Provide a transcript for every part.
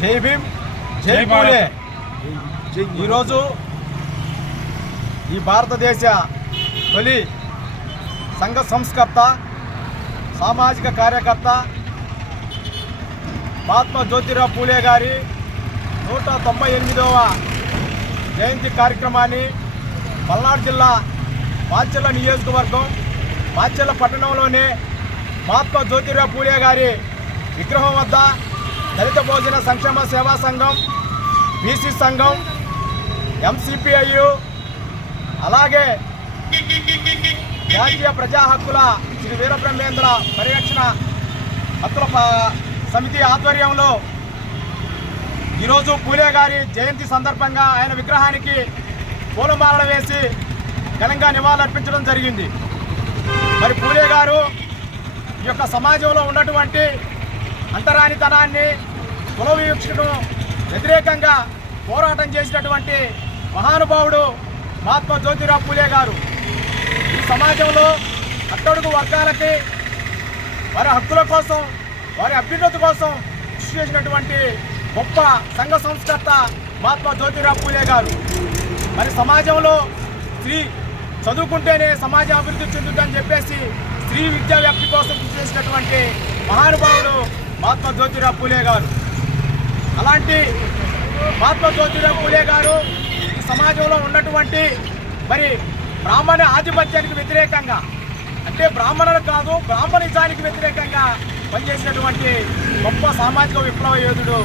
జై భీమ్ జై జై పూలే భారత్. ఈరోజు ఈ భారతదేశ తొలి సంఘ సంస్కర్త సామాజిక కార్యకర్త మహాత్మా జ్యోతిరావు పూలే గారి నూట తొంభై ఎనిమిదవ జయంతి కార్యక్రమాన్ని పల్నాడు జిల్లా మాచెల్ల నియోజకవర్గం మాచెల్ల పట్టణంలోని మహాత్మా జ్యోతిరావు పూలే గారి విగ్రహం వద్ద దళిత భోజన సంక్షేమ సేవా సంఘం బీసీ సంఘం ఎంసీపీఐయు అలాగే జాతీయ ప్రజా హక్కుల శ్రీ వీరబ్రహ్మేంద్ర పరిరక్షణ హక్కుల సమితి ఆధ్వర్యంలో ఈరోజు పూలే గారి జయంతి సందర్భంగా ఆయన విగ్రహానికి పూలమాలలు వేసి ఘనంగా నివాళులర్పించడం జరిగింది. మరి పూలే గారు ఈ యొక్క సమాజంలో ఉన్నటువంటి అంతరానితనాన్ని కుల వివక్షను వ్యతిరేకంగా పోరాటం చేసినటువంటి మహానుభావుడు మహాత్మా జ్యోతిరావు పూలే గారు. ఈ సమాజంలో అట్టడుగు వర్గాలకి వారి హక్కుల కోసం వారి అభ్యున్నతి కోసం కృషి చేసినటువంటి గొప్ప సంఘ సంస్కర్త మహాత్మా జ్యోతిరావు పూలే గారు. మరి సమాజంలో స్త్రీ చదువుకుంటేనే సమాజం అభివృద్ధి చెందుతుందని చెప్పేసి స్త్రీ విద్యా వ్యాప్తి కోసం కృషి చేసినటువంటి మహానుభావుడు మహాత్మా జ్యోతిరావు పూలే గారు. అలాంటి మహాత్మా జ్యోతిరావు పూలే గారు ఈ సమాజంలో ఉన్నటువంటి మరి బ్రాహ్మణ ఆధిపత్యానికి వ్యతిరేకంగా అంటే బ్రాహ్మణులు కాదు బ్రాహ్మణిజానికి వ్యతిరేకంగా పనిచేసినటువంటి గొప్ప సామాజిక విప్లవ యోధుడు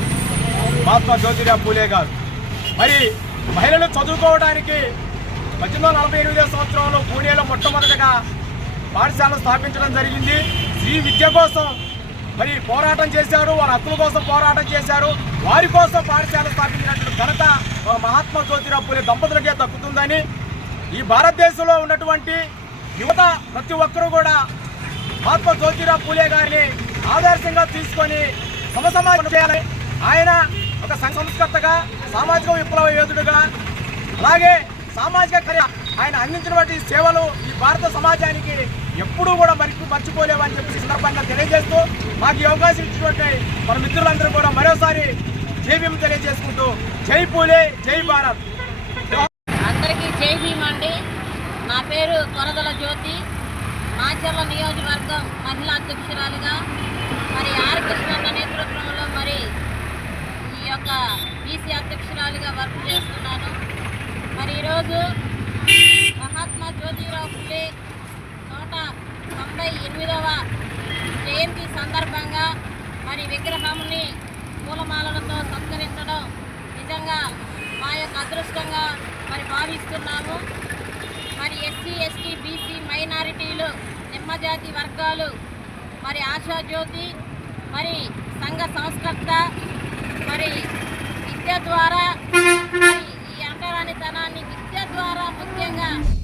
మహాత్మా జ్యోతిరావు పూలే గారు. మరి మహిళలు చదువుకోవడానికి పద్దెనిమిది వందల నలభై ఎనిమిదో సంవత్సరంలో పూణేలో మొట్టమొదటగా పాఠశాలను స్థాపించడం జరిగింది. ఈ విద్య కోసం మరి పోరాటం చేశారు వారి హక్కుల కోసం పోరాటం చేశారు. వారి కోసం పాఠశాల స్థాపించినటువంటి ఘనత ఒక మహాత్మా జ్యోతిరావు పూలే దంపతులకే దక్కుతుందని ఈ భారతదేశంలో ఉన్నటువంటి యువత ప్రతి ఒక్కరూ కూడా మహాత్మా జ్యోతిరావు పూలే గారిని ఆదర్శంగా తీసుకొని సమసమాజం చేయాలని ఆయన ఒక సంస్కర్తగా సామాజిక విప్లవ యోధుడుగా అలాగే సామాజిక కార్య ఆయన అందించినటువంటి సేవలు ఈ భారత సమాజానికి ఎప్పుడూ కూడా మరి మర్చిపోలేవని చెప్పి సందర్భంగా తెలియజేస్తూ మాకు ఈ అవకాశం ఇచ్చినటువంటి మన మిత్రులందరూ కూడా మరోసారి జైవ్యం తెలియజేసుకుంటూ జై పూలే జై భారత్. అందరికీ జై భీమ్ అండి. నా పేరు కొరదల జ్యోతి. మాచర్ల నియోజకవర్గం మహిళా అధ్యక్షురాలిగా మరి ఆర్ కృష్ణన్న నేతృత్వంలో మరి ఈ యొక్క బీసీ అధ్యక్షురాలిగా వర్క్ చేస్తున్నాను మరి ఈరోజు మహాత్మా జ్యోతిరావు ఫులే నూట తొంభై ఎనిమిదవ జయంతి సందర్భంగా మరి విగ్రహాన్ని పూలమాలలతో సత్కరించడం నిజంగా మా యొక్క అదృష్టంగా మరి భావిస్తున్నాము. మరి ఎస్సీ ఎస్టీ బీసీ మైనారిటీలు నిమ్మజాతి వర్గాలు మరి ఆశాజ్యోతి మరి సంఘ సంస్కర్త మరి విద్య ద్వారా మరి